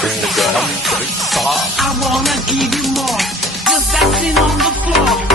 Stop. I wanna give you more. You're dancing on the floor.